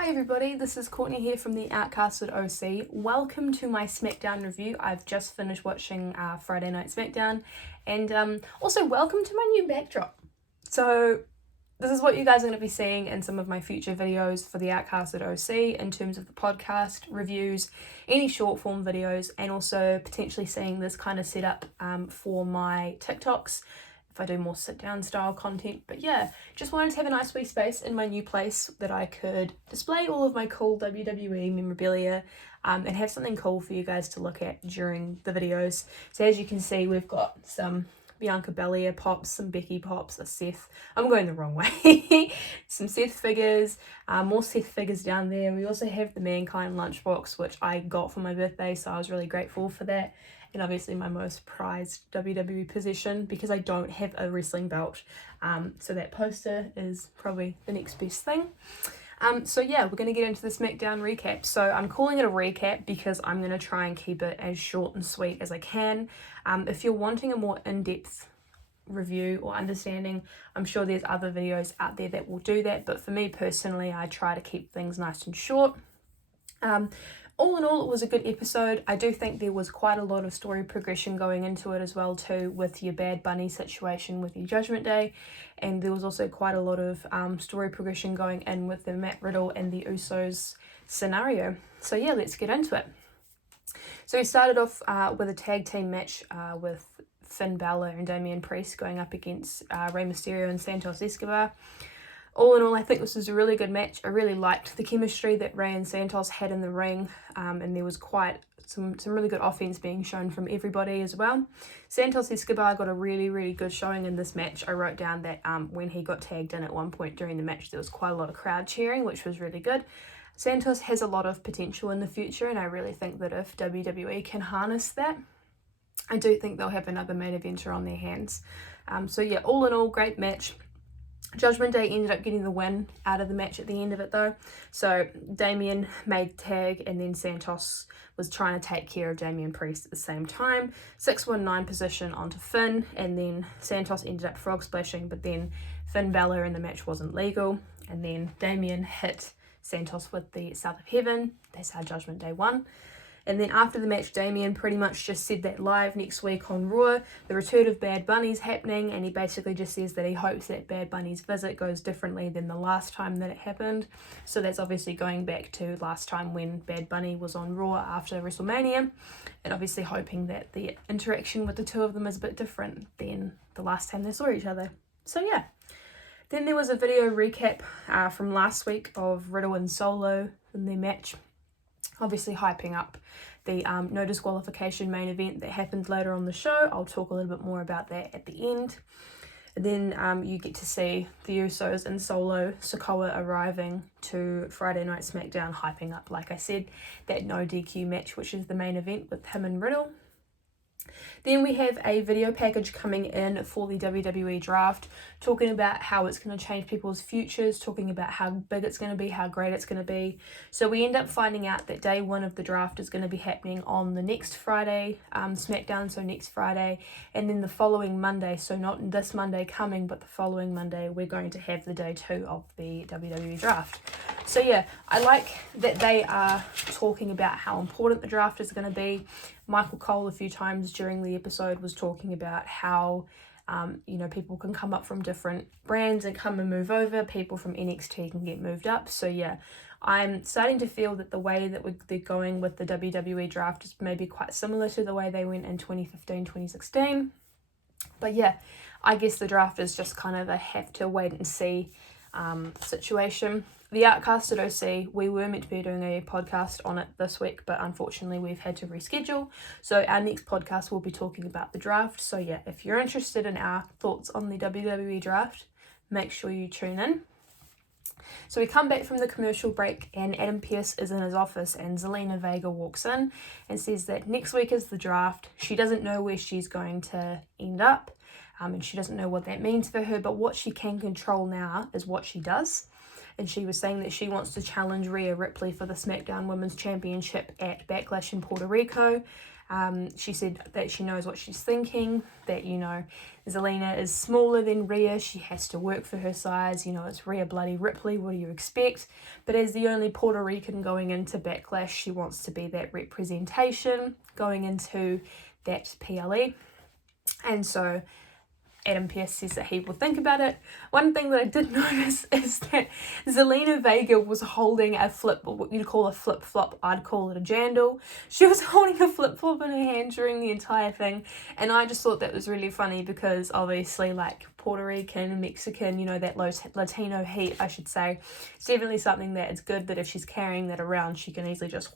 Hi everybody, this is Courtney here from the Outcasted OC. Welcome to my Smackdown review. I've just finished watching Friday Night Smackdown, and also welcome to my new backdrop. So this is what you guys are going to be seeing in some of my future videos for the Outcasted OC in terms of the podcast, reviews, any short form videos, and also potentially seeing this kind of setup for my TikToks if I do more sit down style content. But yeah, just wanted to have a nice wee space in my new place that I could display all of my cool WWE memorabilia and have something cool for you guys to look at during the videos. So as you can see, we've got some Bianca Belair pops, some Becky pops, a Seth, I'm going the wrong way, some Seth figures, more Seth figures down there. We also have the Mankind lunchbox, which I got for my birthday, so I was really grateful for that. And obviously my most prized WWE possession, because I don't have a wrestling belt. So that poster is probably the next best thing. So yeah, we're going to get into the SmackDown recap. So I'm calling it a recap because I'm going to try and keep it as short and sweet as I can. If you're wanting a more in-depth review or understanding, I'm sure there's other videos out there that will do that. But for me personally, I try to keep things nice and short. All in all, it was a good episode. I do think there was quite a lot of story progression going into it as well too, with your Bad Bunny situation with your Judgment Day, and there was also quite a lot of story progression going in with the Matt Riddle and the Usos scenario. So yeah, let's get into it. So we started off with a tag team match with Finn Balor and Damian Priest going up against Rey Mysterio and Santos Escobar. All in all, I think this was a really good match. I really liked the chemistry that Rey and Santos had in the ring, and there was quite some really good offense being shown from everybody as well. Santos Escobar got a really good showing in this match. I wrote down that when he got tagged in at one point during the match, there was quite a lot of crowd cheering, which was really good. Santos has a lot of potential in the future, and I really think that if WWE can harness that, I do think they'll have another main eventer on their hands. So yeah, all in all, great match. Judgment Day ended up getting the win out of the match at the end of it though. So Damian made tag, and then Santos was trying to take care of Damian Priest at the same time. 619 position onto Finn, and then Santos ended up frog splashing, but then Finn Balor in the match wasn't legal, and then Damian hit Santos with the South of Heaven. That's how Judgment Day won. And then after the match, Damian pretty much just said that live next week on Raw, the return of Bad Bunny's happening, and he basically just says that he hopes that Bad Bunny's visit goes differently than the last time that it happened. So that's obviously going back to last time when Bad Bunny was on Raw after WrestleMania, and obviously hoping that the interaction with the two of them is a bit different than the last time they saw each other. So yeah. Then there was a video recap from last week of Riddle and Solo in their match, obviously hyping up the no disqualification main event that happened later on the show. I'll talk a little bit more about that at the end. And then you get to see the Usos and Solo Sikoa arriving to Friday Night Smackdown, hyping up, like I said, that no DQ match, which is the main event with him and Riddle. Then we have a video package coming in for the WWE Draft, talking about how it's going to change people's futures, talking about how big it's going to be, how great it's going to be. So we end up finding out that day one of the draft is going to be happening on the next Friday, SmackDown, so next Friday, and then the following Monday, so not this Monday coming, but the following Monday, we're going to have the day two of the WWE Draft. So yeah, I like that they are talking about how important the draft is going to be. Michael Cole a few times during the episode was talking about how, people can come up from different brands and come and move over. People from NXT can get moved up. So yeah, I'm starting to feel that the way that they're going with the WWE draft is maybe quite similar to the way they went in 2015, 2016. But yeah, I guess the draft is just kind of a have to wait and see situation. The Outcasted OC, we were meant to be doing a podcast on it this week, but unfortunately we've had to reschedule. So our next podcast will be talking about the draft. So yeah, if you're interested in our thoughts on the WWE draft, make sure you tune in. So we come back from the commercial break, and Adam Pearce is in his office, and Zelina Vega walks in and says that next week is the draft. She doesn't know where she's going to end up, and she doesn't know what that means for her, but what she can control now is what she does. And she was saying that she wants to challenge Rhea Ripley for the SmackDown Women's Championship at Backlash in Puerto Rico. She said that she knows what she's thinking, that, you know, Zelina is smaller than Rhea, she has to work for her size, you know, it's Rhea bloody Ripley, what do you expect? But as the only Puerto Rican going into Backlash, she wants to be that representation going into that PLE. And so Adam Pearce says that he will think about it. One thing that I did notice is that Zelina Vega was holding a what you'd call a flip-flop, I'd call it a jandal. She was holding a flip-flop in her hand during the entire thing, and I just thought that was really funny because obviously, like, Puerto Rican, Mexican, you know, that Latino heat, I should say, it's definitely something that it's good that if she's carrying that around, she can easily just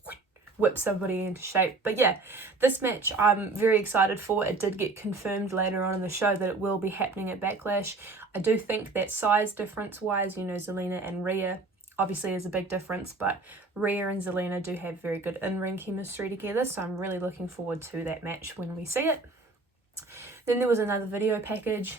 whip somebody into shape. But yeah, this match I'm very excited for. It did get confirmed later on in the show that it will be happening at Backlash. I do think that size difference wise, you know, Zelina and Rhea obviously is a big difference, but Rhea and Zelina do have very good in-ring chemistry together, so I'm really looking forward to that match when we see it. Then there was another video package,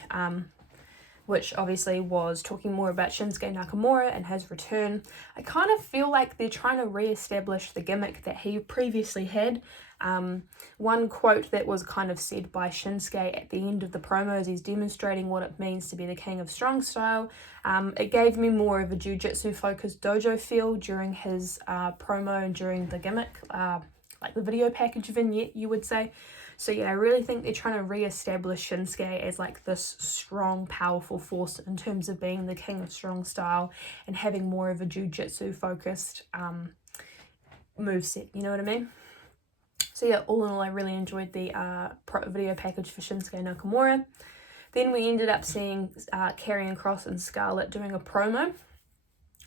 which obviously was talking more about Shinsuke Nakamura and his return. I kind of feel like they're trying to re-establish the gimmick that he previously had. One quote that was kind of said by Shinsuke at the end of the promo as he's demonstrating what it means to be the king of strong style. It gave me more of a jiu-jitsu focused dojo feel during his promo and during the gimmick, like the video package vignette, you would say. So yeah, I really think they're trying to re-establish Shinsuke as like this strong, powerful force in terms of being the king of strong style and having more of a jiu-jitsu focused moveset, you know what I mean? So yeah, all in all, I really enjoyed the video package for Shinsuke Nakamura. Then we ended up seeing Karrion Kross and Scarlett doing a promo.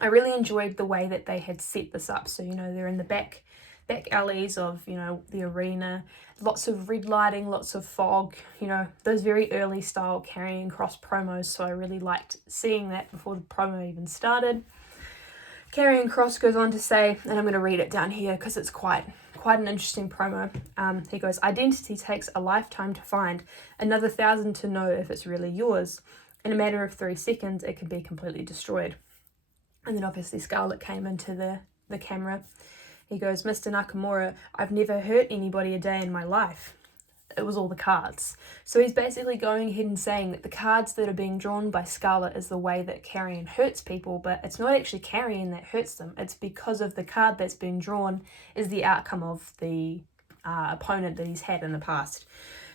I really enjoyed the way that they had set this up. So, you know, they're in the back alleys of, you know, the arena, lots of red lighting, lots of fog, you know, those very early style Karrion Kross promos. So I really liked seeing that before the promo even started. Karrion Kross goes on to say, and I'm going to read it down here because it's quite an interesting promo. He goes, "Identity takes a lifetime to find, another 1,000 to know if it's really yours. In a matter of 3 seconds, it can be completely destroyed." And then obviously Scarlett came into the camera. He goes, "Mr. Nakamura, I've never hurt anybody a day in my life. It was all the cards." So he's basically going ahead and saying that the cards that are being drawn by Scarlett is the way that Karrion hurts people, but it's not actually Karrion that hurts them. It's because of the card that's been drawn is the outcome of the opponent that he's had in the past.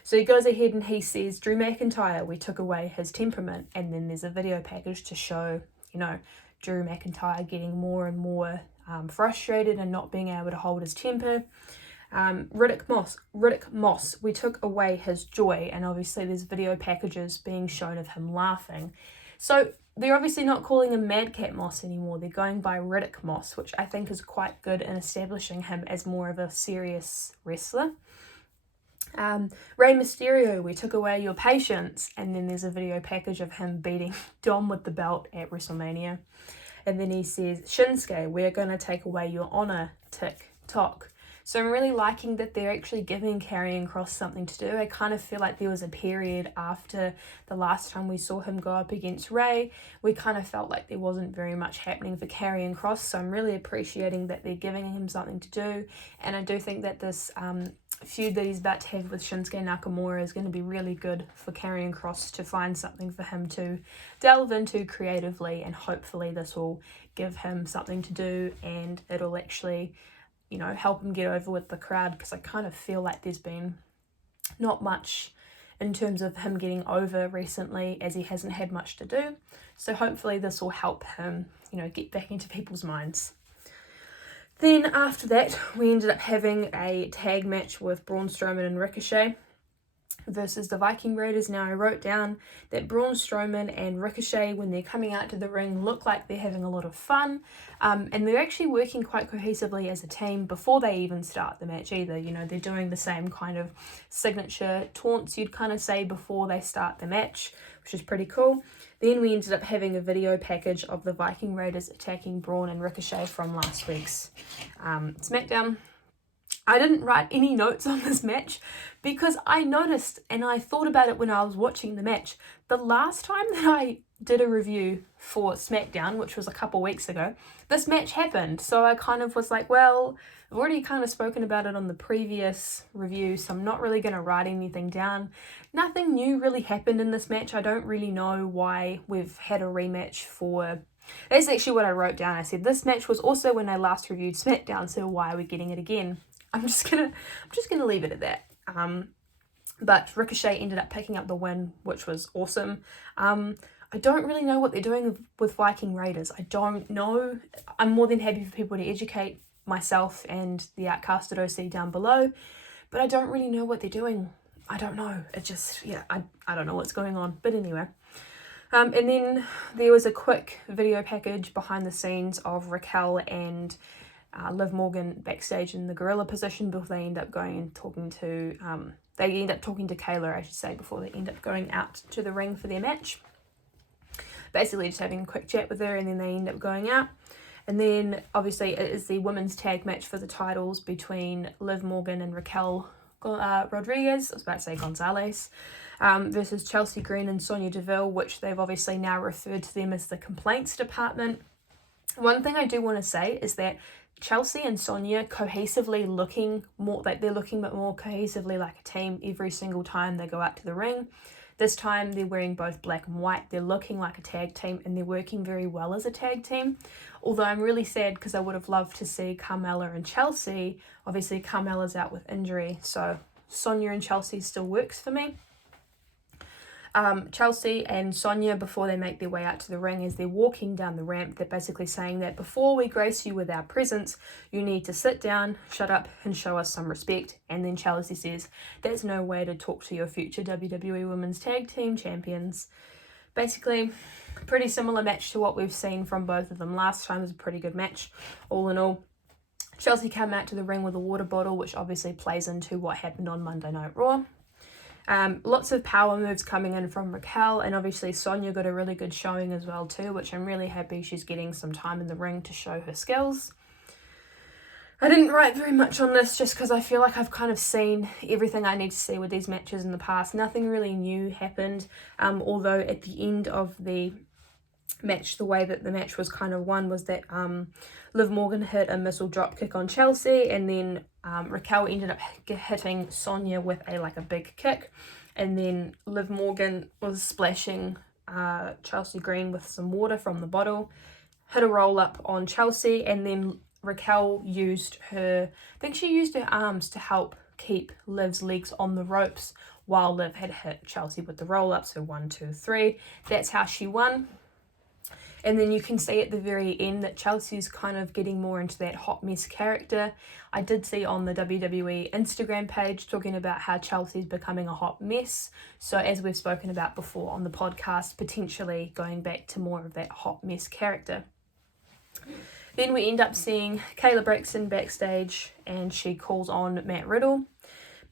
So he goes ahead and he says, "Drew McIntyre, we took away his temperament." And then there's a video package to show, you know, Drew McIntyre getting more and more frustrated and not being able to hold his temper. Riddick Moss, we took away his joy, and obviously there's video packages being shown of him laughing. So they're obviously not calling him Madcap Moss anymore, they're going by Riddick Moss, which I think is quite good in establishing him as more of a serious wrestler. Rey Mysterio, we took away your patience, and then there's a video package of him beating Dom with the belt at WrestleMania. And then he says, "Shinsuke, we're going to take away your honor, tick-tock." So I'm really liking that they're actually giving Karrion Kross something to do. I kind of feel like there was a period after the last time we saw him go up against Rey. We kind of felt like there wasn't very much happening for Karrion Kross. So I'm really appreciating that they're giving him something to do. And I do think that this feud that he's about to have with Shinsuke Nakamura is going to be really good for Karrion Kross to find something for him to delve into creatively, and hopefully this will give him something to do and it'll actually, you know, help him get over with the crowd, because I kind of feel like there's been not much in terms of him getting over recently, as he hasn't had much to do. So hopefully this will help him, you know, get back into people's minds. Then after that, we ended up having a tag match with Braun Strowman and Ricochet versus the Viking Raiders. Now I wrote down that Braun Strowman and Ricochet, when they're coming out to the ring, look like they're having a lot of fun, and they're actually working quite cohesively as a team before they even start the match either. You know, they're doing the same kind of signature taunts you'd kind of say before they start the match, which is pretty cool. Then we ended up having a video package of the Viking Raiders attacking Braun and Ricochet from last week's SmackDown. I didn't write any notes on this match because I noticed and I thought about it when I was watching the match. The last time that I did a review for SmackDown, which was a couple weeks ago, this match happened. So I kind of was like, well, I've already kind of spoken about it on the previous review, so I'm not really going to write anything down. Nothing new really happened in this match. I don't really know why we've had a rematch for... That's actually what I wrote down. I said, this match was also when I last reviewed SmackDown, so why are we getting it again? I'm just gonna leave it at that. But Ricochet ended up picking up the win, which was awesome. I don't really know what they're doing with Viking Raiders. I don't know. I'm more than happy for people to educate myself and the Outcasted OC down below, but I don't really know what they're doing. I don't know. It just, yeah, I don't know what's going on. But anyway. And then there was a quick video package behind the scenes of Raquel and Liv Morgan backstage in the gorilla position before they end up going and talking to, they end up talking to Kayla, I should say, before they end up going out to the ring for their match. Basically just having a quick chat with her, and then they end up going out. And then obviously it is the women's tag match for the titles between Liv Morgan and Raquel Rodriguez, I was about to say Gonzalez, versus Chelsea Green and Sonya Deville, which they've obviously now referred to them as the complaints department. One thing I do want to say is that Chelsea and Sonya cohesively looking more, like they're looking a bit more cohesively like a team every single time they go out to the ring. This time they're wearing both black and white, they're looking like a tag team, and they're working very well as a tag team. Although I'm really sad because I would have loved to see Carmella and Chelsea. Obviously Carmella's out with injury, so Sonya and Chelsea still works for me. Chelsea and Sonya, before they make their way out to the ring, as they're walking down the ramp, they're basically saying that before we grace you with our presence, you need to sit down, shut up, and show us some respect. And then Chelsea says, that's no way to talk to your future WWE Women's Tag Team Champions. Basically, pretty similar match to what we've seen from both of them. Last time was a pretty good match, all in all. Chelsea came out to the ring with a water bottle, which obviously plays into what happened on Monday Night Raw. Lots of power moves coming in from Raquel, and obviously Sonya got a really good showing as well too, which I'm really happy she's getting some time in the ring to show her skills. I didn't write very much on this just because I feel like I've kind of seen everything I need to see with these matches in the past. Nothing really new happened, although at the end of the match, the way that the match was kind of won was that Liv Morgan hit a missile drop kick on Chelsea, and then Raquel ended up hitting Sonya with a big kick, and then Liv Morgan was splashing Chelsea Green with some water from the bottle, hit a roll up on Chelsea, and then Raquel used her arms to help keep Liv's legs on the ropes while Liv had hit Chelsea with the roll up. So 1, 2, 3. That's how she won. And then you can see at the very end that Chelsea's kind of getting more into that hot mess character. I did see on the WWE Instagram page talking about how Chelsea's becoming a hot mess. So as we've spoken about before on the podcast, potentially going back to more of that hot mess character. Then we end up seeing Kayla Braxton backstage, and she calls on Matt Riddle.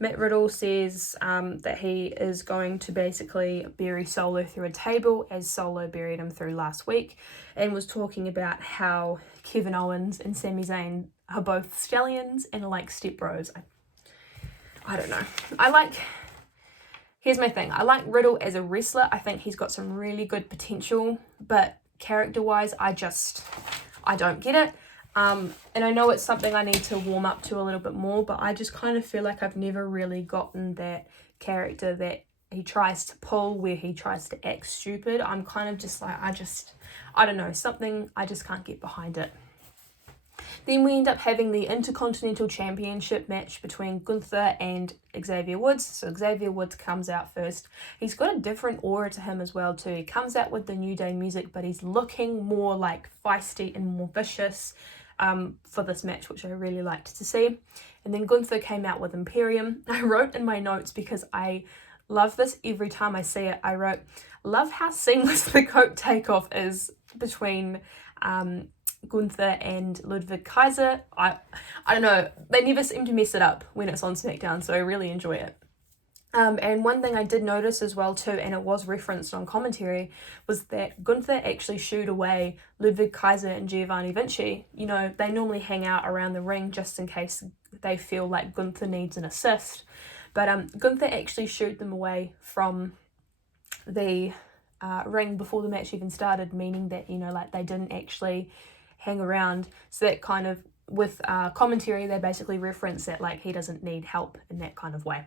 Matt Riddle says that he is going to basically bury Solo through a table, as Solo buried him through last week, and was talking about how Kevin Owens and Sami Zayn are both stallions and are like step bros. I don't know. Here's my thing. I like Riddle as a wrestler. I think he's got some really good potential, but character-wise, I don't get it. And I know it's something I need to warm up to a little bit more, but I just kind of feel like I've never really gotten that character that he tries to pull, where he tries to act stupid. I'm kind of just like, I don't know, something, I just can't get behind it. Then we end up having the Intercontinental Championship match between Gunther and Xavier Woods. So Xavier Woods comes out first. He's got a different aura to him as well too. He comes out with the New Day music, but he's looking more like feisty and more vicious for this match, which I really liked to see. And then Gunther came out with Imperium. I wrote in my notes, because I love this every time I see it, I wrote, love how seamless the coat takeoff is between Gunther and Ludwig Kaiser. I don't know, they never seem to mess it up when it's on SmackDown, so I really enjoy it. And one thing I did notice as well too, and it was referenced on commentary, was that Gunther actually shooed away Ludwig Kaiser and Giovanni Vinci. You know, they normally hang out around the ring just in case they feel like Gunther needs an assist. But Gunther actually shooed them away from the ring before the match even started, meaning that, like they didn't actually hang around. So that kind of, with commentary, they basically reference that like he doesn't need help in that kind of way.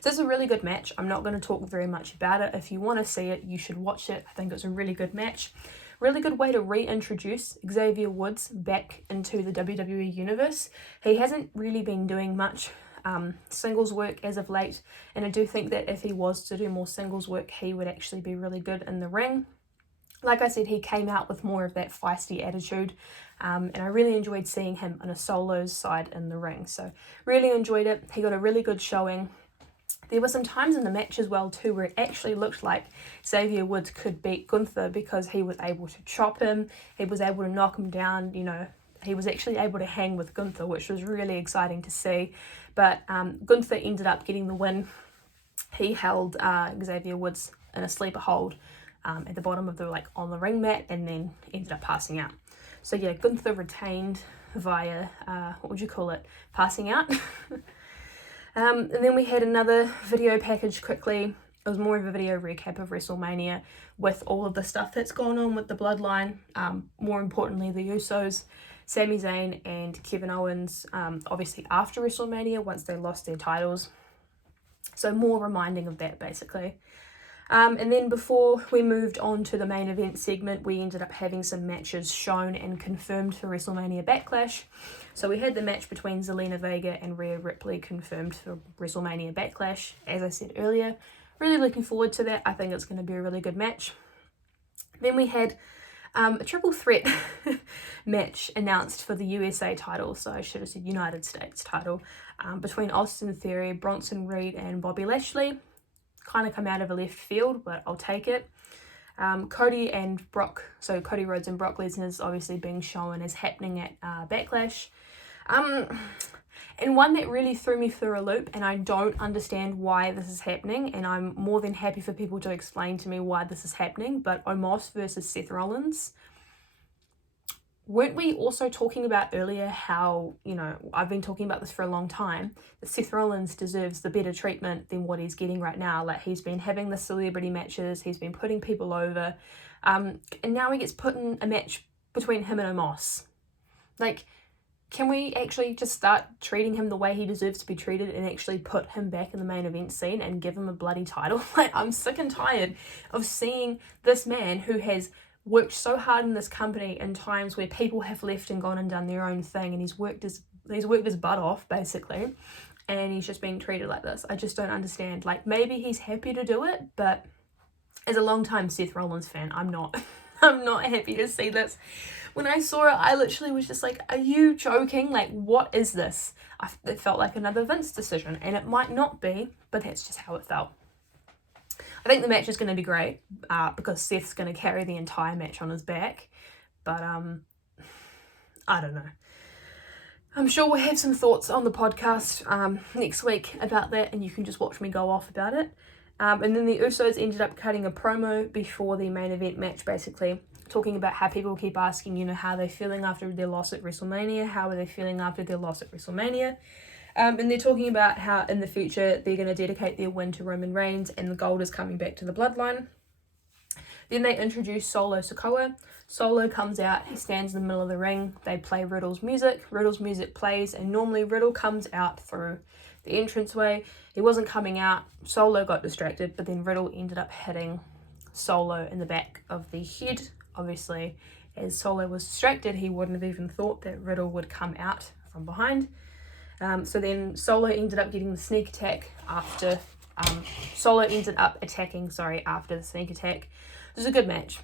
So it's a really good match. I'm not going to talk very much about it. If you want to see it, you should watch it. I think it's a really good match. Really good way to reintroduce Xavier Woods back into the WWE universe. He hasn't really been doing much singles work as of late, and I do think that if he was to do more singles work, he would actually be really good in the ring. Like I said, he came out with more of that feisty attitude, and I really enjoyed seeing him on a solos side in the ring. So really enjoyed it. He got a really good showing. There were some times in the match as well too where it actually looked like Xavier Woods could beat Gunther because he was able to chop him, he was able to knock him down, he was actually able to hang with Gunther, which was really exciting to see. But Gunther ended up getting the win. He held Xavier Woods in a sleeper hold at the bottom of on the ring mat, and then ended up passing out. So yeah, Gunther retained via, passing out. And then we had another video package quickly. It was more of a video recap of WrestleMania with all of the stuff that's gone on with the Bloodline. More importantly, the Usos, Sami Zayn and Kevin Owens, obviously after WrestleMania, once they lost their titles. So more reminding of that, basically. And then before we moved on to the main event segment, we ended up having some matches shown and confirmed for WrestleMania Backlash. So we had the match between Zelina Vega and Rhea Ripley confirmed for WrestleMania Backlash. As I said earlier, really looking forward to that. I think it's going to be a really good match. Then we had a triple threat match announced for the USA title, so I should have said United States title, between Austin Theory, Bronson Reed and Bobby Lashley. Kind of come out of a left field, but I'll take it. Cody Rhodes and Brock Lesnar is obviously being shown as happening at Backlash. And one that really threw me through a loop, and I don't understand why this is happening, and I'm more than happy for people to explain to me why this is happening, but Omos versus Seth Rollins. Weren't we also talking about earlier how, I've been talking about this for a long time, that Seth Rollins deserves the better treatment than what he's getting right now. Like, he's been having the celebrity matches, he's been putting people over, and now he gets put in a match between him and Omos. Like, can we actually just start treating him the way he deserves to be treated and actually put him back in the main event scene and give him a bloody title? Like, I'm sick and tired of seeing this man who has worked so hard in this company in times where people have left and gone and done their own thing, and he's worked his butt off, basically, and he's just being treated like this. I just don't understand. Like, maybe he's happy to do it, but as a long-time Seth Rollins fan, I'm not happy to see this. When I saw it, I literally was just like, are you joking? Like, what is this? It felt like another Vince decision, and it might not be, but that's just how it felt. I think the match is going to be great because Seth's going to carry the entire match on his back. But I don't know. I'm sure we'll have some thoughts on the podcast next week about that, and you can just watch me go off about it. And then the Usos ended up cutting a promo before the main event match, basically talking about how people keep asking, how they're feeling after their loss at WrestleMania. How are they feeling after their loss at WrestleMania? And they're talking about how in the future they're going to dedicate their win to Roman Reigns and the gold is coming back to the Bloodline. Then they introduce Solo Sikoa. Solo comes out, he stands in the middle of the ring, they play Riddle's music. Riddle's music plays, and normally Riddle comes out through the entranceway. He wasn't coming out, Solo got distracted, but then Riddle ended up hitting Solo in the back of the head. Obviously, as Solo was distracted, he wouldn't have even thought that Riddle would come out from behind. So then Solo ended up getting the sneak attack after after the sneak attack. It was a good match.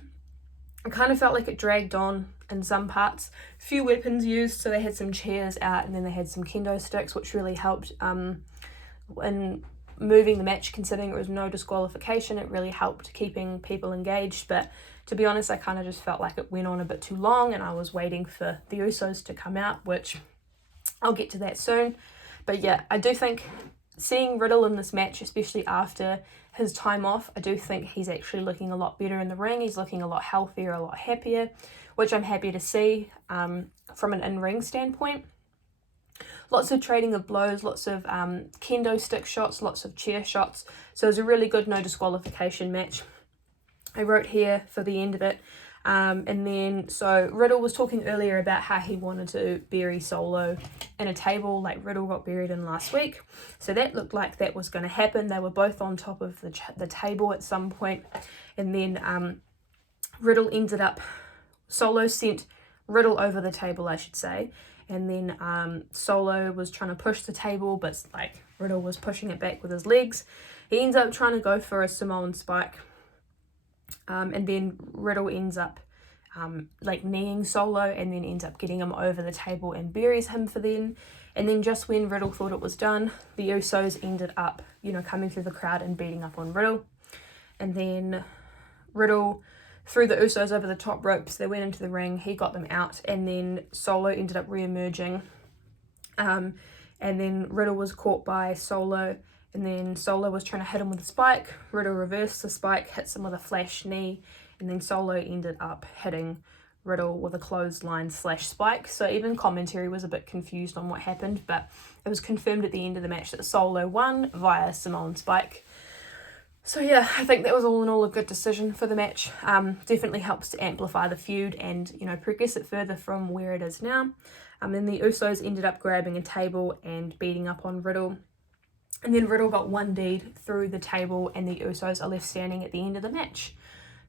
I kind of felt like it dragged on in some parts. Few weapons used, so they had some chairs out and then they had some kendo sticks, which really helped in moving the match, considering it was no disqualification. It really helped keeping people engaged, but to be honest, I kind of just felt like it went on a bit too long and I was waiting for the Usos to come out, which I'll get to that soon. But yeah, I do think seeing Riddle in this match, especially after his time off, I do think he's actually looking a lot better in the ring. He's looking a lot healthier, a lot happier, which I'm happy to see from an in-ring standpoint. Lots of trading of blows, lots of kendo stick shots, lots of chair shots. So it was a really good no disqualification match. I wrote here for the end of it. And then, so Riddle was talking earlier about how he wanted to bury Solo in a table like Riddle got buried in last week. So that looked like that was going to happen. They were both on top of the table at some point. And then Riddle ended up, Solo sent Riddle over the table, I should say. And then Solo was trying to push the table, but like Riddle was pushing it back with his legs. He ends up trying to go for a Samoan spike. And then Riddle ends up like kneeing Solo and then ends up getting him over the table and buries him for then. And then just when Riddle thought it was done, the Usos ended up, coming through the crowd and beating up on Riddle. And then Riddle threw the Usos over the top ropes. They went into the ring. He got them out. And then Solo ended up re-emerging. And then Riddle was caught by Solo. And then Solo was trying to hit him with a spike. Riddle reversed the spike, hits him with a flash knee. And then Solo ended up hitting Riddle with a clothesline / spike. So even commentary was a bit confused on what happened. But it was confirmed at the end of the match that Solo won via Samoan spike. So yeah, I think that was all in all a good decision for the match. Definitely helps to amplify the feud and, progress it further from where it is now. Then the Usos ended up grabbing a table and beating up on Riddle. And then Riddle got 1D'd through the table and the Usos are left standing at the end of the match.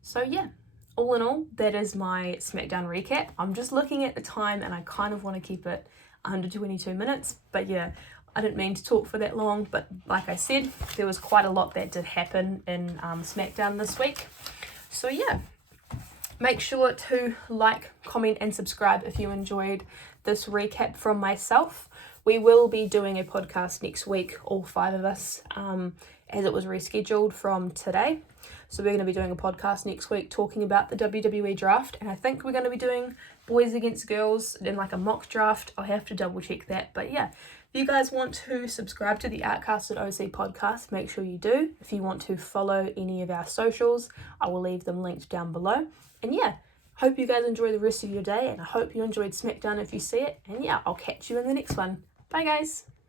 So yeah, all in all, that is my SmackDown recap. I'm just looking at the time and I kind of want to keep it under 22 minutes. But yeah, I didn't mean to talk for that long. But like I said, there was quite a lot that did happen in SmackDown this week. So yeah, make sure to like, comment and subscribe if you enjoyed this recap from myself. We will be doing a podcast next week, all 5 of us, as it was rescheduled from today. So we're going to be doing a podcast next week talking about the WWE draft. And I think we're going to be doing boys against girls in like a mock draft. I'll have to double check that. But yeah, if you guys want to subscribe to the Outcasted OC podcast, make sure you do. If you want to follow any of our socials, I will leave them linked down below. And yeah, hope you guys enjoy the rest of your day. And I hope you enjoyed SmackDown if you see it. And yeah, I'll catch you in the next one. Bye guys.